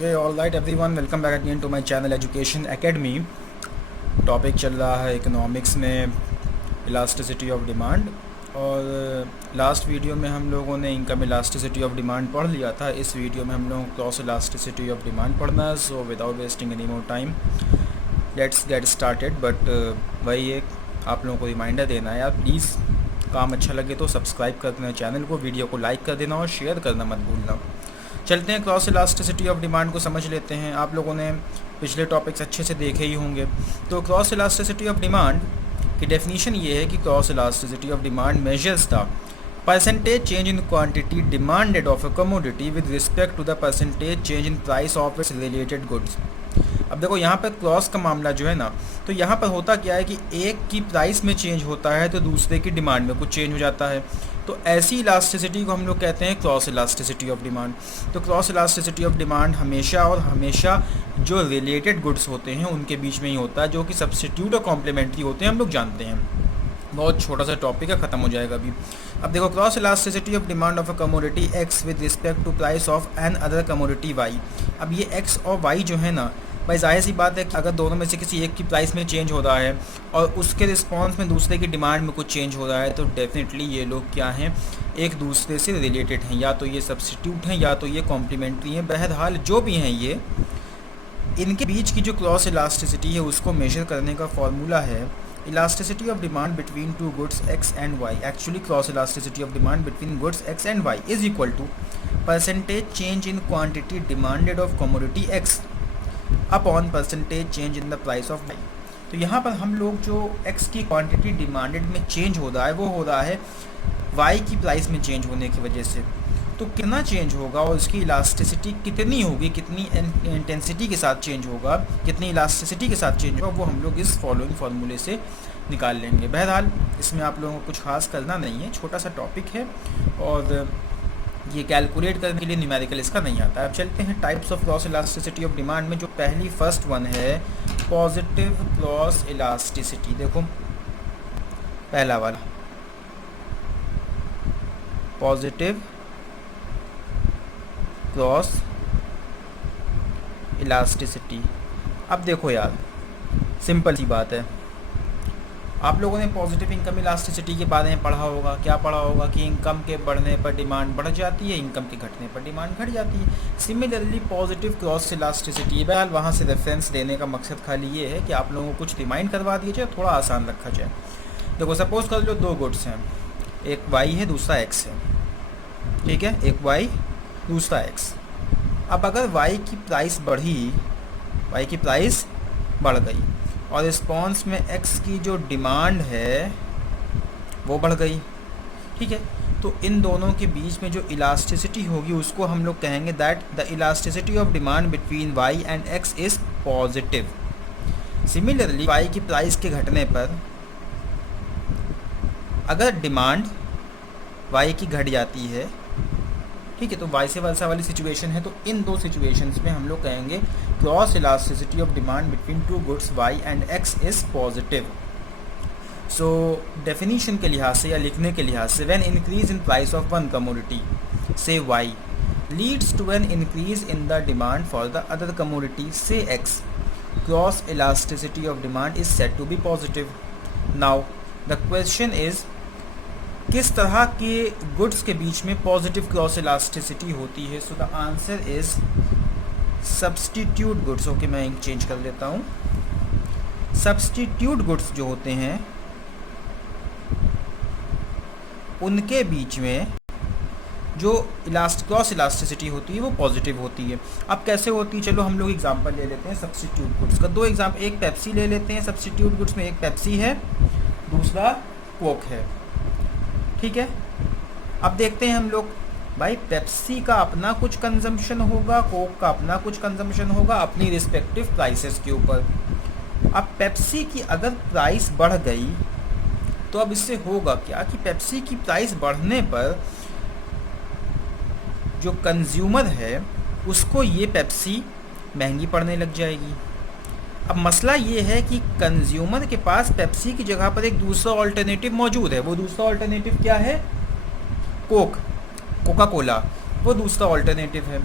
Okay all right everyone, welcome back again to my channel education academy. Topic चल रहा है economics में elasticity of demand. और last video में हम लोगों ने इनकम इलास्टिसिटी ऑफ डिमांड पढ़ लिया था। इस वीडियो में हम लोगों को क्रॉस इलास्टिसिटी ऑफ डिमांड पढ़ना है। So without wasting any more time let's get started. But वही एक आप लोगों को रिमाइंडर देना है यार, प्लीज़ काम अच्छा लगे तो सब्सक्राइब कर देना चैनल को, वीडियो को लाइक कर देना और शेयर करना मत भूलना। चलते हैं क्रॉस इलास्टिसिटी ऑफ डिमांड को समझ लेते हैं। आप लोगों ने पिछले टॉपिक्स अच्छे से देखे ही होंगे। तो क्रॉस इलास्टिसिटी ऑफ डिमांड की डेफिनेशन ये है कि cross elasticity of demand measures the percentage change in quantity demanded of a commodity with respect to the percentage change in price of its related goods. अब देखो यहाँ पर cross का मामला जो है ना, तो यहाँ पर होता क्या है कि एक की प्राइस में चेंज होता है तो दूसरे की डिमांड में कुछ चेंज हो जाता है। तो ऐसी इलास्टिसिटी को हम लोग कहते हैं क्रॉस इलास्टिसिटी ऑफ डिमांड। तो क्रॉस इलास्टिसिटी ऑफ डिमांड हमेशा और हमेशा जो रिलेटेड गुड्स होते हैं उनके बीच में ही होता है, जो कि सब्स्टिट्यूट और कॉम्प्लीमेंट्री होते हैं, हम लोग जानते हैं। बहुत छोटा सा टॉपिक है, ख़त्म हो जाएगा अभी। अब देखो, cross elasticity of demand of a commodity X with respect to price of another commodity Y. अब ये एक्स और वाई जो है ना भाई, जाहिर सी बात है कि अगर दोनों में से किसी एक की प्राइस में चेंज हो रहा है और उसके रिस्पांस में दूसरे की डिमांड में कुछ चेंज हो रहा है, तो डेफिनेटली ये लोग क्या हैं, एक दूसरे से रिलेटेड हैं। या तो ये सब्स्टिट्यूट हैं या तो ये कॉम्प्लीमेंट्री हैं। बहरहाल जो भी हैं ये, इनके बीच की जो क्रॉस इलास्टिसिटी है उसको मेजर करने का फॉर्मूला है elasticity of demand between two goods X and Y. Actually cross elasticity of demand between goods X and Y is equal to percentage change in quantity demanded of commodity X upon percentage change in the price of Y. तो यहाँ पर हम लोग जो x की quantity demanded में change हो रहा है वो हो रहा है y की प्राइस में चेंज होने की वजह से। तो कितना चेंज होगा और उसकी इलास्टिसिटी कितनी होगी, कितनी इंटेंसिटी के साथ चेंज होगा, कितनी इलास्टिसिटी के साथ चेंज होगा, वो हम लोग इस फॉलोइंग फार्मूले से निकाल लेंगे। बहरहाल इसमें आप लोगों को कुछ खास करना नहीं है, छोटा सा टॉपिक है और ये कैलकुलेट करने के लिए न्यूमेरिकल इसका नहीं आता है। अब चलते हैं types of cross elasticity of demand में। जो पहली फर्स्ट वन है पॉजिटिव क्रॉस इलास्टिसिटी। देखो पहला वाला पॉजिटिव क्रॉस इलास्टिसिटी। अब देखो यार, सिंपल सी बात है, आप लोगों ने पॉजिटिव इनकम इलास्टिसिटी के बारे में पढ़ा होगा। क्या पढ़ा होगा कि इनकम के बढ़ने पर डिमांड बढ़ जाती है, इनकम के घटने पर डिमांड घट जाती है। सिमिलरली पॉजिटिव क्रॉस इलास्टिसिटी, बहरहाल वहाँ से रेफरेंस देने का मकसद खाली ये है कि आप लोगों को कुछ रिमाइंड करवा दिया जाए, थोड़ा आसान रखा जाए। देखो सपोज कर लो दो गुड्स हैं, एक वाई है दूसरा एक्स है, ठीक है, एक वाई दूसरा एक्स। अब अगर वाई की प्राइस बढ़ी, वाई की प्राइस बढ़ गई और रिस्पॉन्स में x की जो डिमांड है वो बढ़ गई, ठीक है, तो इन दोनों के बीच में जो इलास्टिसिटी होगी उसको हम लोग कहेंगे that the elasticity of demand between y and x is positive. Similarly y की प्राइस के घटने पर अगर डिमांड y की घट जाती है, ठीक है, तो वाई से वर्सा वाली सिचुएशन है। तो इन दो सिचुएशंस में हम लोग कहेंगे cross elasticity of demand between two goods Y and X is positive. So definition के लिहाज से या लिखने के लिहाज से, when increase in price of one commodity say Y leads to an increase in the demand for the other commodity say X, cross elasticity of demand is said to be positive. Now the question is, किस तरह के goods के बीच में positive cross elasticity होती है? So the answer is substitute goods. Okay, मैं ink change कर लेता हूँ। सब्स्टिट्यूट गुड्स जो होते हैं उनके बीच में जो क्रॉस इलास्टिसिटी होती है वो पॉजिटिव होती है। अब कैसे होती है, चलो हम लोग एग्जांपल ले लेते हैं सब्स्टिट्यूट गुड्स का। दो एग्जाम्पल, एक पेप्सी ले लेते हैं। सब्स्टिट्यूट गुड्स में एक पेप्सी है, दूसरा कोक है, ठीक है। अब देखते हैं हम लोग, भाई पेप्सी का अपना कुछ कंजम्पशन होगा, कोक का अपना कुछ कंजम्पशन होगा अपनी रिस्पेक्टिव प्राइसेस के ऊपर। अब पेप्सी की अगर प्राइस बढ़ गई तो अब इससे होगा क्या कि पेप्सी की प्राइस बढ़ने पर जो कंज्यूमर है उसको ये पेप्सी महंगी पड़ने लग जाएगी। अब मसला ये है कि कंज्यूमर के पास पेप्सी की जगह पर एक दूसरा ऑल्टरनेटिव मौजूद है। वो दूसरा ऑल्टरनेटिव क्या है? कोका कोला, वो दूसरा ऑल्टरनेटिव है।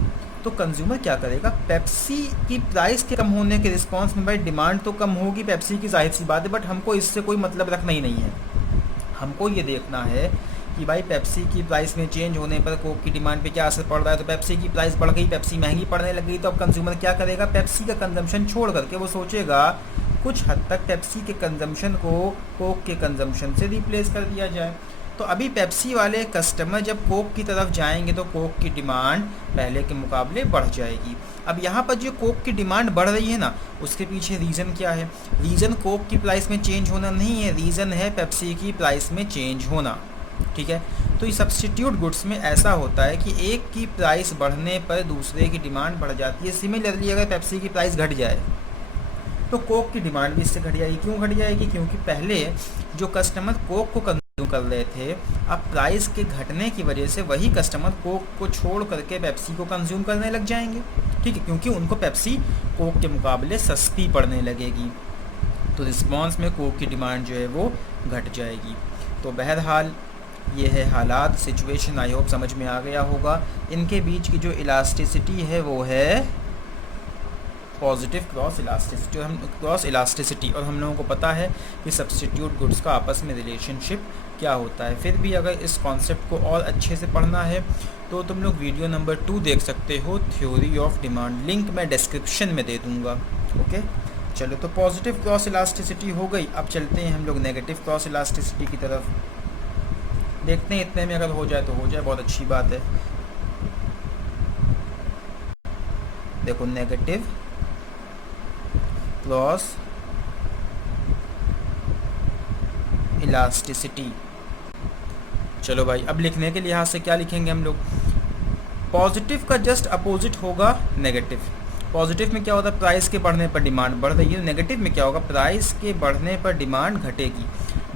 तो कंज्यूमर क्या करेगा, पेप्सी की प्राइस के कम होने के रिस्पॉन्स में भाई डिमांड तो कम होगी पेप्सी की, जाहिर सी बात है, बट हमको इससे कोई मतलब रखना ही नहीं है। हमको ये देखना है कि भाई पेप्सी की प्राइस में चेंज होने पर कोक की डिमांड पे क्या असर पड़ रहा है। तो पेप्सी की प्राइस बढ़ गई, पेप्सी महंगी पड़ने लग गई, तो अब कंज्यूमर क्या करेगा, पेप्सी का कंजम्पशन छोड़ करके वो सोचेगा कुछ हद तक पेप्सी के कंजम्पशन को कोक के कंजम्पशन से रिप्लेस कर दिया जाए। तो अभी पेप्सी वाले कस्टमर जब कोक की तरफ जाएंगे तो कोक की डिमांड पहले के मुकाबले बढ़ जाएगी। अब यहाँ पर जो कोक की डिमांड बढ़ रही है ना, उसके पीछे रीज़न क्या है, रीज़न कोक की प्राइस में चेंज होना नहीं है, रीज़न है पेप्सी की प्राइस में चेंज होना। ठीक है, तो ये सब्स्टिट्यूट गुड्स में ऐसा होता है कि एक की प्राइस बढ़ने पर दूसरे की डिमांड बढ़ जाती है। सिमिलरली अगर पेप्सी की प्राइस घट जाए तो कोक की डिमांड भी इससे घट जाएगी। क्यों घट जाएगी, क्योंकि पहले जो कस्टमर कोक को कंज्यूम कर रहे थे, अब प्राइस के घटने की वजह से वही कस्टमर कोक को छोड़ करके पेप्सी को कंज्यूम करने लग जाएंगे। ठीक है, क्योंकि उनको पेप्सी कोक के मुकाबले सस्ती पड़ने लगेगी, तो रिस्पॉन्स में कोक की डिमांड जो है वो घट जाएगी। तो बहरहाल ये है हालात, सिचुएशन, आई होप समझ में आ गया होगा। इनके बीच की जो इलास्टिसिटी है वो है पॉजिटिव क्रॉस इलास्टिसिटी, और हम लोगों को पता है कि सब्स्टिट्यूट गुड्स का आपस में रिलेशनशिप क्या होता है। फिर भी अगर इस कॉन्सेप्ट को और अच्छे से पढ़ना है तो तुम लोग वीडियो नंबर 2 देख सकते हो, थ्योरी ऑफ डिमांड, लिंक मैं डिस्क्रिप्शन में दे दूँगा। ओके, चलो, तो पॉजिटिव क्रॉस इलास्टिसिटी हो गई। अब चलते हैं हम लोग नेगेटिव क्रॉस इलास्टिसिटी की तरफ, देखते हैं इतने में अगर हो जाए तो हो जाए, बहुत अच्छी बात है। देखो, नेगेटिव क्रॉस इलास्टिसिटी, चलो भाई, अब लिखने के लिहाज से क्या लिखेंगे हम लोग, पॉजिटिव का जस्ट अपोजिट होगा नेगेटिव। पॉजिटिव में क्या होता है, प्राइस के बढ़ने पर डिमांड बढ़ रही है, नेगेटिव में क्या होगा, प्राइस के बढ़ने पर डिमांड घटेगी।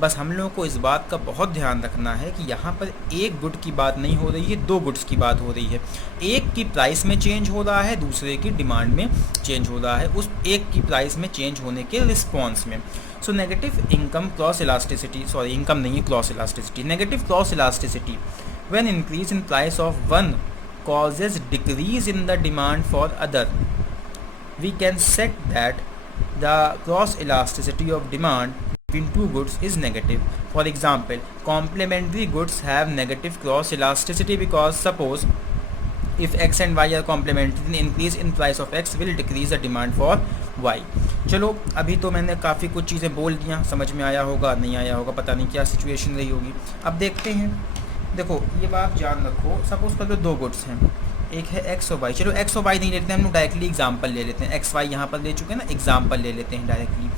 बस हम लोगों को इस बात का बहुत ध्यान रखना है कि यहाँ पर एक गुड की बात नहीं हो रही है, दो गुड्स की बात हो रही है। एक की प्राइस में चेंज हो रहा है, दूसरे की डिमांड में चेंज हो रहा है, उस एक की प्राइस में चेंज होने के रिस्पॉन्स में। So negative income cross elasticity, sorry income नहीं है, cross elasticity, negative cross elasticity when increase in price of one causes decrease in the demand for other, we can set that the cross elasticity of demand between two goods is negative. For example, complementary goods have negative cross elasticity because suppose if x and y are complementary, then increase in price of x will decrease the demand for y. चलो, अभी तो मैंने काफ़ी कुछ चीज़ें बोल दिया, समझ में आया होगा, नहीं आया होगा, पता नहीं क्या सिचुएशन रही होगी। अब देखते हैं, देखो ये बात जान रखो, सपोज कर लो दो गुड्स हैं, एक है एक्स और वाई। चलो एक्स और वाई नहीं लेते हैं हम लोग, डायरेक्टली एग्जांपल ले लेते हैं, एक्स वाई यहाँ पर ले चुके हैं ना, एग्जांपल ले लेते हैं डायरेक्टली।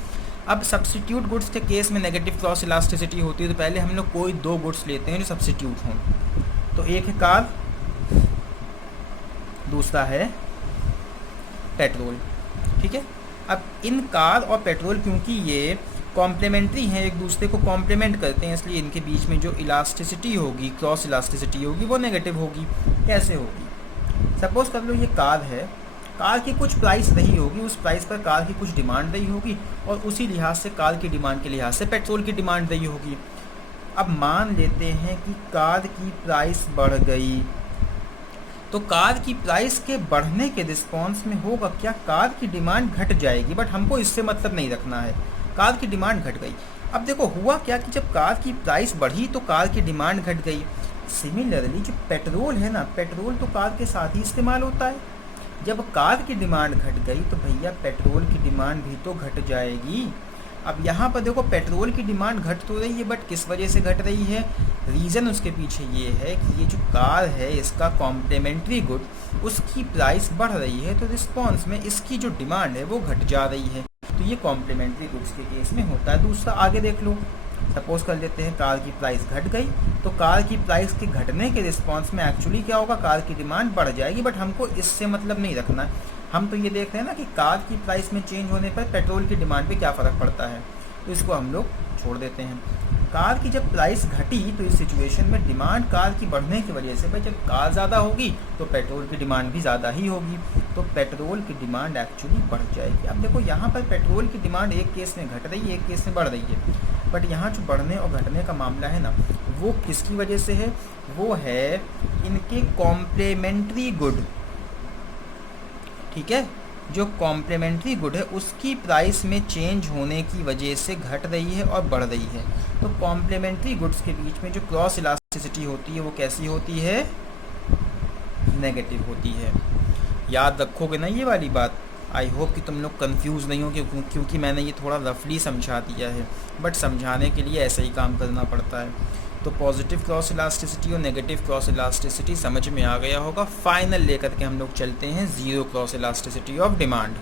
अब सब्स्टिट्यूट गुड्स के केस में नेगेटिव क्रॉस इलास्टिसिटी होती है, तो पहले हम लोग कोई दो गुड्स लेते हैं जो सब्स्टिट्यूट हों। तो एक है कार, दूसरा है पेट्रोल। ठीक है, अब इन कार और पेट्रोल क्योंकि ये कॉम्प्लीमेंट्री हैं, एक दूसरे को कॉम्प्लीमेंट करते हैं, इसलिए इनके बीच में जो इलास्टिसिटी होगी, क्रॉस इलास्टिसिटी होगी, वो नेगेटिव होगी। कैसे होगी, सपोज कर लो ये कार है, कार की कुछ प्राइस रही होगी, उस प्राइस पर कार की कुछ डिमांड रही होगी, और उसी लिहाज से कार की डिमांड के लिहाज से पेट्रोल की डिमांड रही होगी। अब मान लेते हैं कि कार की प्राइस बढ़ गई, तो कार की प्राइस के बढ़ने के रिस्पॉन्स में होगा क्या, कार की डिमांड घट जाएगी, बट हमको इससे मतलब नहीं रखना है, कार की डिमांड घट गई। अब देखो हुआ क्या कि जब कार की प्राइस बढ़ी तो कार की डिमांड घट गई। सिमिलरली जो पेट्रोल है ना, पेट्रोल तो कार के साथ ही इस्तेमाल होता है, जब कार की डिमांड घट गई तो भैया पेट्रोल की डिमांड भी तो घट जाएगी। अब यहाँ पर देखो पेट्रोल की डिमांड घट तो रही है, बट किस वजह से घट रही है, रीज़न उसके पीछे ये है कि ये जो कार है इसका कॉम्प्लीमेंट्री गुड, उसकी प्राइस बढ़ रही है, तो रिस्पॉन्स में इसकी जो डिमांड है वो घट जा रही है। तो ये कॉम्प्लीमेंट्री गुड्स के केस में होता है। दूसरा आगे देख लो, सपोज कर लेते हैं कार की प्राइस घट गई, तो कार की प्राइस के घटने के रिस्पॉन्स में एक्चुअली क्या होगा, कार की डिमांड बढ़ जाएगी, बट हमको इससे मतलब नहीं रखना है। हम तो ये देख रहे हैं ना कि कार की प्राइस में चेंज होने पर पेट्रोल की डिमांड पे क्या फ़र्क पड़ता है, तो इसको हम लोग छोड़ देते हैं। कार की जब प्राइस घटी तो इस सिचुएशन में डिमांड कार की बढ़ने की वजह से, भाई जब कार ज़्यादा होगी तो पेट्रोल की डिमांड भी ज़्यादा ही होगी, तो पेट्रोल की डिमांड एक्चुअली बढ़ जाएगी। अब देखो यहाँ पर पेट्रोल की डिमांड एक केस में घट रही है, एक केस में बढ़ रही है, बट यहाँ जो बढ़ने और घटने का मामला है ना, वो किसकी वजह से है, वो है इनके कॉम्प्लीमेंट्री गुड ठीक है, जो कॉम्प्लीमेंट्री गुड है उसकी प्राइस में चेंज होने की वजह से घट रही है और बढ़ रही है। तो कॉम्प्लीमेंट्री गुड्स के बीच में जो क्रॉस इलास्टिसिटी होती है वो कैसी होती है, नेगेटिव होती है। याद रखोगे ना ये वाली बात। आई होप कि तुम लोग कंफ्यूज नहीं हो, क्योंकि मैंने ये थोड़ा रफली समझा दिया है, बट समझाने के लिए ऐसा ही काम करना पड़ता है। तो पॉजिटिव क्रॉस इलास्टिसिटी और नेगेटिव क्रॉस इलास्टिसिटी समझ में आ गया होगा। फाइनल लेकर के हम लोग चलते हैं zero cross elasticity of demand.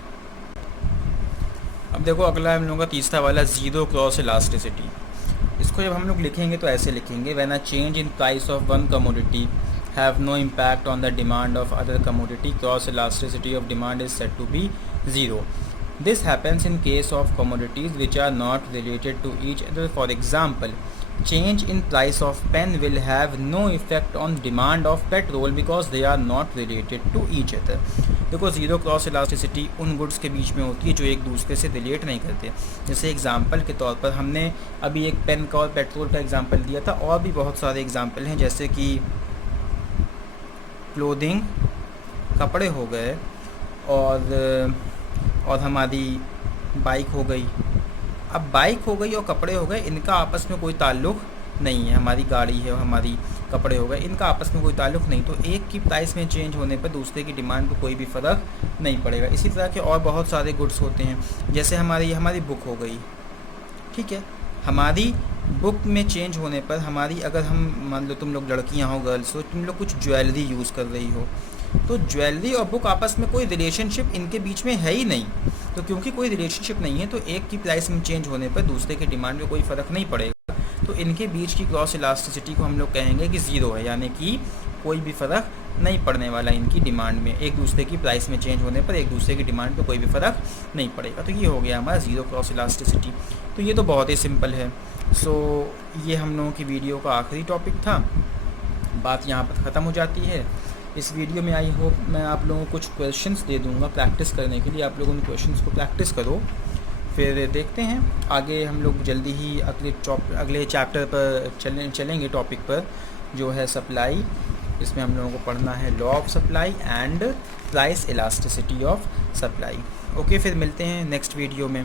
अब देखो अगला हम लोगों का तीसरा वाला ज़ीरो क्रॉस इलास्टिसिटी। इसको जब हम लोग लिखेंगे तो ऐसे लिखेंगे, when a change in price of one commodity have no impact on the demand of other commodity, cross elasticity of demand is said to be zero. This happens in case of commodities which are not related to each other. For example, change in price of pen will have no effect on demand of petrol because they are not related to each other. देखो zero cross elasticity उन goods के बीच में होती है जो एक दूसरे से रिलेट नहीं करते। जैसे एग्जांपल के तौर पर हमने अभी एक पेन का और पेट्रोल का एग्जांपल दिया था, और भी बहुत सारे एग्जांपल हैं, जैसे कि क्लोथिंग, कपड़े हो गए, और हमारी बाइक हो गई। अब बाइक हो गई और कपड़े हो गए, इनका आपस में कोई ताल्लुक़ नहीं है। हमारी गाड़ी है और हमारी कपड़े हो गए, इनका आपस में कोई ताल्लुक़ नहीं। तो एक की प्राइस में चेंज होने पर दूसरे की डिमांड पर कोई भी फ़र्क नहीं पड़ेगा। इसी तरह के और बहुत सारे गुड्स होते हैं, जैसे हमारी बुक हो गई, ठीक है। हमारी बुक में चेंज होने पर हमारी, अगर हम मान लो तुम लोग लड़कियां हो, गर्ल्स हो, तुम लोग कुछ ज्वेलरी यूज़ कर रही हो, तो ज्वेलरी और बुक आपस में कोई रिलेशनशिप इनके बीच में है ही नहीं। तो क्योंकि कोई रिलेशनशिप नहीं है तो एक की प्राइस में चेंज होने पर दूसरे के डिमांड में कोई फ़र्क नहीं पड़ेगा। तो इनके बीच की क्रॉस इलास्टिसिटी को हम लोग कहेंगे कि ज़ीरो है, यानी कि कोई भी फ़र्क नहीं पड़ने वाला इनकी डिमांड में। एक दूसरे की प्राइस में चेंज होने पर एक दूसरे की डिमांड पे कोई भी फ़र्क नहीं पड़ेगा। तो ये हो गया हमारा ज़ीरो क्रॉस इलास्टिसिटी। तो ये तो बहुत ही सिंपल है। सो ये हम लोगों की वीडियो का आखिरी टॉपिक था, बात यहाँ पर ख़त्म हो जाती है। इस वीडियो में आई होप मैं आप लोगों को कुछ क्वेश्चंस दे दूँगा प्रैक्टिस करने के लिए। आप लोग उन क्वेश्चंस को प्रैक्टिस करो, फिर देखते हैं आगे। हम लोग जल्दी ही अगले चैप्टर पर चलेंगे, टॉपिक पर जो है सप्लाई। इसमें हम लोगों को पढ़ना है law of supply and price elasticity of supply. Okay, फिर मिलते हैं नेक्स्ट वीडियो में।